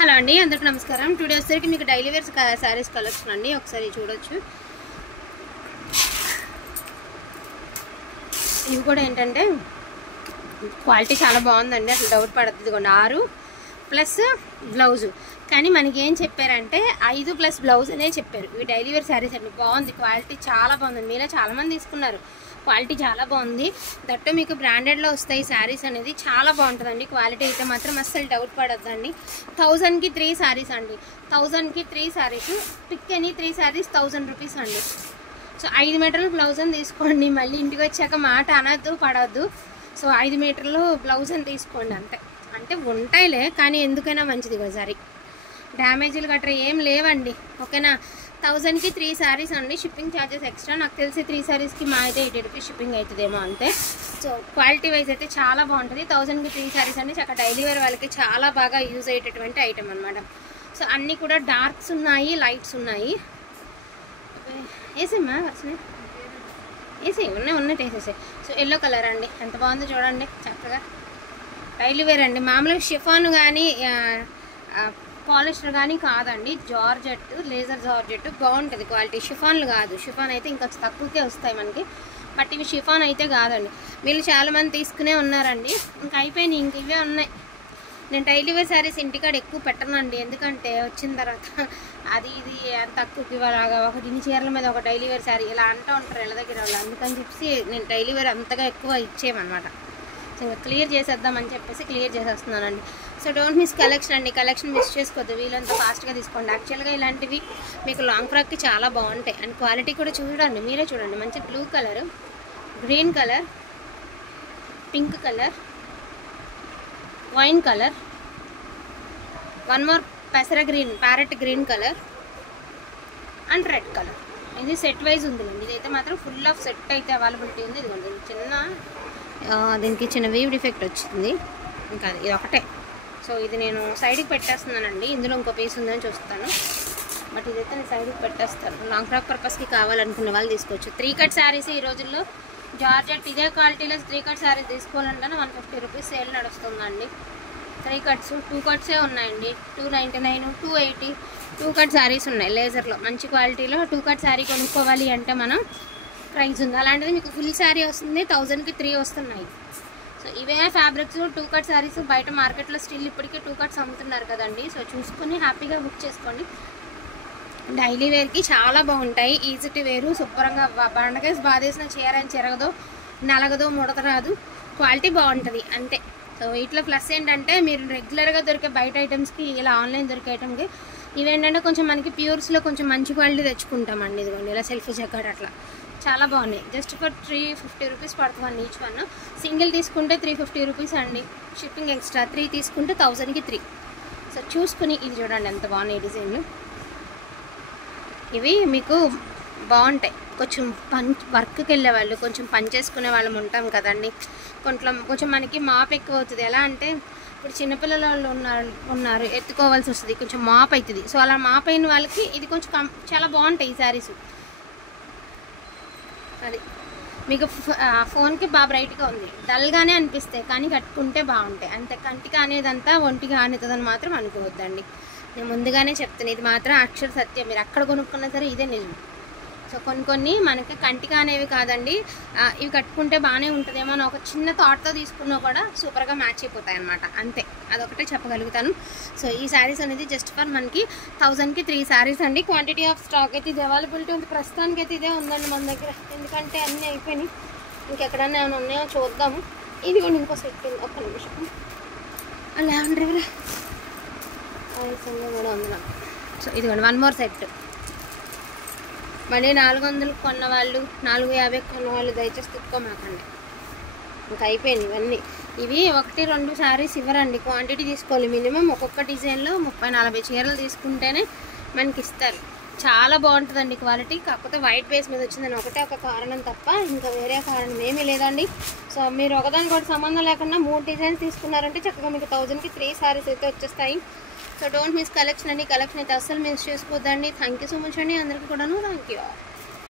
Hello అండి, అందరికీ నమస్కారం. టుడే వచ్చేసరికి మీకు డైలీ వేర్స్ శారీస్ కలెక్షన్ అండి. ఒకసారి చూడొచ్చు. ఇవి కూడా ఏంటంటే క్వాలిటీ చాలా బాగుందండి, అసలు డౌట్ పడుతుంది. ఇదిగోండి 6 ప్లస్ బ్లౌజు, కానీ మనకి ఏం చెప్పారంటే 5 ప్లస్ బ్లౌజ్ అనే చెప్పారు. ఇవి డైలీ వేర్ శారీస్ అండి. బాగుంది, క్వాలిటీ చాలా బాగుంది. మీలో చాలామంది తీసుకున్నారు, క్వాలిటీ చాలా బాగుంది. దట్టు మీకు బ్రాండెడ్లో వస్తాయి శారీస్ అనేది, చాలా బాగుంటుందండి. క్వాలిటీ అయితే మాత్రం అస్సలు డౌట్ పడద్దండి. 1000కి 3 శారీస్ అండి. 1000కి 3 శారీస్, పిక్ అని 3 శారీస్ 1000 రూపీస్ అండి. సో 5 మీటర్ల బ్లౌజ్ అని తీసుకోండి, మళ్ళీ ఇంటికి వచ్చాక మాట అనద్దు పడవద్దు. సో 5 మీటర్లు బ్లౌజ్ అని తీసుకోండి అంతే. అంటే ఉంటాయిలే, కానీ ఎందుకైనా మంచిది ఒకసారి. డ్యామేజీలు గట్రా ఏం లేవండి, ఓకేనా. 1000కి 3 శారీస్ అండి. Shipping charges extra. నాకు తెలిసి 3 శారీస్కి మా అయితే 80 రూపీస్ షిప్పింగ్ అవుతుందేమో అంతే. సో క్వాలిటీ వైజ్ అయితే చాలా బాగుంటుంది. 1000కి 3 శారీస్ అండి. చక్కగా డైలీ వేర్ వాళ్ళకి చాలా బాగా యూజ్ అయ్యేటటువంటి ఐటమ్ అనమాట. సో అన్నీ కూడా డార్క్స్ ఉన్నాయి, లైట్స్ ఉన్నాయి. వేసేమ్మా వరుసనే వేసి ఉన్నట్టు వేసేసాయి. సో ఎల్లో కలర్ అండి, ఎంత బాగుందో చూడండి, చక్కగా డైలీ వేర్ అండి. మామూలుగా షిఫాన్ కానీ పాలిస్టర్ కానీ కాదండి, జార్జెట్, లేజర్ జార్జెట్ బాగుంటుంది క్వాలిటీ. షిఫాన్లు కాదు, షిఫాన్ అయితే ఇంకా తక్కువకే వస్తాయి మనకి, బట్ ఇవి షిఫాన్ అయితే కాదండి. వీళ్ళు చాలామంది తీసుకునే ఉన్నారండి, ఇంకా అయిపోయినాయి, ఇంక ఇవే ఉన్నాయి. నేను డైలీ వేర్ శారీస్ ఇంటికాడ ఎక్కువ పెట్టనండి, ఎందుకంటే వచ్చిన తర్వాత అది ఇది తక్కువకి ఇవ్వలాగా ఒకటి ఇన్ని చీరల మీద ఒక డైలీ వేర్ శారీ ఇలా అంటూ ఉంటారు ఇళ్ళ దగ్గర వాళ్ళు. అందుకని చెప్పి నేను డైలీ వేర్ అంతగా ఎక్కువ ఇచ్చేయమన్నమాట. సో ఇంకా క్లియర్ చేసేద్దామని చెప్పేసి క్లియర్ చేసేస్తున్నానండి. సో డోంట్ మిస్ కలెక్షన్ అండి, కలెక్షన్ మిస్ చేసుకోవద్దు, వీళ్ళంతా ఫాస్ట్గా తీసుకోండి. యాక్చువల్గా ఇలాంటివి మీకు లాంగ్ ఫ్రాక్కి చాలా బాగుంటాయి, అండ్ క్వాలిటీ కూడా చూడండి, మీరే చూడండి. మంచి blue colour, green colour, pink colour, wine colour, one more పెసర green, parrot green colour and red colour. ఇది సెట్ వైజ్ ఉందండి. ఇదైతే మాత్రం ఫుల్ ఆఫ్ సెట్ అయితే అవైలబిలిటీ ఉంది. ఇదిగోండి చిన్న దీనికి చిన్న వీవ్ డిఫెక్ట్ వచ్చింది, ఇంకా ఇది ఒకటే. సో ఇది నేను సైడ్కి పెట్టేస్తున్నానండి, ఇందులో ఇంకో పీస్ ఉందని చూస్తాను, బట్ ఇదైతే నేను సైడ్కి పెట్టేస్తాను. లాంగ్ ఫ్రాక్ పర్పస్కి కావాలనుకునే వాళ్ళు తీసుకోవచ్చు. 3 కట్ శారీస్ ఈ రోజుల్లో జార్జెట్ ఇదే క్వాలిటీలో 3 కట్ శారీస్ తీసుకోవాలంటే 150 రూపీస్ సేల్ నడుస్తుందండి. 3 కట్స్ 2 కట్సే ఉన్నాయండి, 299, 280 2 కట్ శారీస్ ఉన్నాయి లేజర్లో. మంచి క్వాలిటీలో 2 కట్ శారీ కొనుక్కోవాలి అంటే మనం ప్రైస్ ఉంది. అలాంటిది మీకు ఫుల్ శారీ వస్తుంది, 1000కి 3 వస్తున్నాయి. సో ఇవే ఫ్యాబ్రిక్స్ 2 కట్ శారీస్ బయట మార్కెట్లో స్టిల్ ఇప్పటికీ 2 కట్స్ అమ్ముతున్నారు కదండి. సో చూసుకొని హ్యాపీగా బుక్ చేసుకోండి. డైలీ వేర్కి చాలా బాగుంటాయి, ఈజీ టు వేరు. శుభ్రంగా బండకేసి బాధేసిన చీర అని చెరగదు, నలగదు, ముడత రాదు, క్వాలిటీ బాగుంటుంది అంతే. సో వీటిలో ప్లస్ ఏంటంటే మీరు రెగ్యులర్గా దొరికే బయట ఐటమ్స్కి ఇలా ఆన్లైన్ దొరికే ఐటమ్కి ఇవేంటంటే కొంచెం మనకి ప్యూర్స్లో కొంచెం మంచి క్వాలిటీ తెచ్చుకుంటామండి. ఇదిగోండి ఇలా సెల్ఫీ జగ్గట్ అట్లా చాలా బాగున్నాయి. జస్ట్ ఫర్ 350 రూపీస్ పడుతుంది ఈచ్ వన్. సింగిల్ తీసుకుంటే 350 రూపీస్ అండి, షిప్పింగ్ ఎక్స్ట్రా. 3 తీసుకుంటే 1000కి 3. సో చూసుకుని ఇది చూడండి ఎంత బాగున్నాయి డిజైన్లు. ఇవి మీకు బాగుంటాయి. కొంచెం వర్క్కి వెళ్ళే వాళ్ళు, కొంచెం పని చేసుకునే వాళ్ళం ఉంటాం కదండి, కొంచెం మనకి మాప్ ఎక్కువ అవుతుంది. ఎలా అంటే ఇప్పుడు చిన్నపిల్లల వాళ్ళు ఉన్నారు ఎత్తుకోవాల్సి వస్తుంది, కొంచెం మాప్ అవుతుంది. సో అలా మాప్ అయిన వాళ్ళకి ఇది కొంచెం చాలా బాగుంటాయి ఈ శారీస్. అది మీకు ఫోన్కి బాగా బ్రైట్గా ఉంది, డల్గానే అనిపిస్తాయి, కానీ కట్టుకుంటే బాగుంటాయి అంతే. కంటికి అనేదంతా ఒంటిగా ఆనేతుందని మాత్రం అనుకోవద్దండి, నేను ముందుగానే చెప్తాను. ఇది మాత్రం అక్షర సత్యం, మీరు అక్కడ కొనుక్కున్నా సరే ఇదే నిజం. సో కొన్ని మనకి కంటికి అనేవి కాదండి, ఇవి కట్టుకుంటే బాగానే ఉంటుందేమో అని ఒక చిన్న థాట్తో తీసుకున్నా కూడా సూపర్గా మ్యాచ్ అయిపోతాయి అన్నమాట, అంతే. అదొకటే చెప్పగలుగుతాను. సో ఈ శారీస్ అనేది జస్ట్ ఫర్ మనకి 1000కి 3 శారీస్ అండి. క్వాంటిటీ ఆఫ్ స్టాక్ అయితే ఇది అవైలబిలిటీ ఉంది, ప్రస్తుతానికి అయితే ఇదే ఉందండి మన దగ్గర, ఎందుకంటే అన్నీ అయిపోయినాయి. ఇంకెక్కడన్నా ఏమైనా ఉన్నాయో చూద్దాము. ఇది కూడా ఇంకో సెట్ ఉంది, ఒక్క నిమిషం. అలా డ్రైవర్ కూడా ఉంది నాకు. సో ఇదిగోండి 1 మోర్ సెట్. మళ్ళీ 400 కొన్న వాళ్ళు, 450 కొన్న వాళ్ళు దయచేసి తిప్పుకోమాకండి, ఇంకా అయిపోయింది ఇవన్నీ. ఇవి 1-2 శారీస్ ఇవ్వరండి, క్వాంటిటీ తీసుకోవాలి. మినిమం ఒక్కొక్క డిజైన్లో 30-40 చీరలు తీసుకుంటేనే మనకి ఇస్తారు. చాలా బాగుంటుందండి క్వాలిటీ. కాకపోతే వైట్ బేస్ మీద వచ్చిందని ఒకటే ఒక కారణం తప్ప ఇంకా వేరే కారణం ఏమీ లేదండి. సో మీరు ఒకదానికి ఒకటి సంబంధం లేకుండా 3 డిజైన్స్ తీసుకున్నారంటే చక్కగా మీకు 1000కి 3 శారీస్ అయితే వచ్చేస్తాయి. సో డోంట్ మిస్ కలెక్షన్ అండి, కలెక్షన్ అయితే అస్సలు మిస్ చేసుకోవద్దండి. థ్యాంక్ యూ సో మచ్ అండి అందరికీ కూడాను. Thank you.